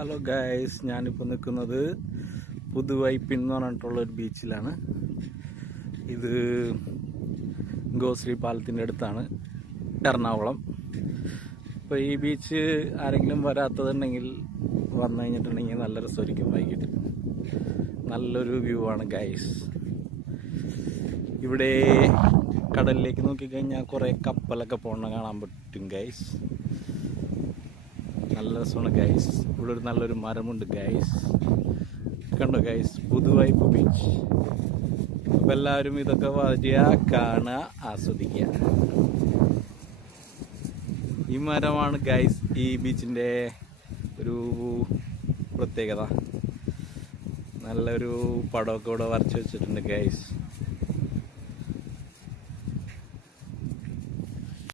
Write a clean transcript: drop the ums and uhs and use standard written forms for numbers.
Hello guys, ഞാനിപ്പോൾ നിൽക്കുന്നത് പുതുവൈപ്പിൻ എന്ന് പറഞ്ഞിട്ടുള്ളൊരു ബീച്ചിലാണ്. ഇത് ഗോശ്രീ പാലത്തിൻ്റെ അടുത്താണ്, എറണാകുളം. അപ്പോൾ ഈ ബീച്ച് ആരെങ്കിലും വരാത്തതുണ്ടെങ്കിൽ വന്നു കഴിഞ്ഞിട്ടുണ്ടെങ്കിൽ നല്ല രസമായിരിക്കും. വൈകിട്ട് നല്ലൊരു വ്യൂ ആണ് ഗൈസ്. ഇവിടെ കടലിലേക്ക് നോക്കിക്കഴിഞ്ഞാൽ കുറേ കപ്പലൊക്കെ പോകണ കാണാൻ പറ്റും ഗൈസ്. നല്ല രസമാണ് ഗൈസ്. ഇവിടെ ഒരു നല്ലൊരു മരമുണ്ട് ഗൈസ്. കണ്ടോ ഗൈസ്, പുതുവൈപ്പ് ബീച്ച്. അപ്പം എല്ലാവരും ഇതൊക്കെ വരിക, കാണുക, ആസ്വദിക്കുക. ഈ മരമാണ് ഗൈസ് ഈ ബീച്ചിൻ്റെ ഒരു പ്രത്യേകത. നല്ലൊരു പടമൊക്കെ ഇവിടെ വരച്ച് വെച്ചിട്ടുണ്ട് ഗൈസ്.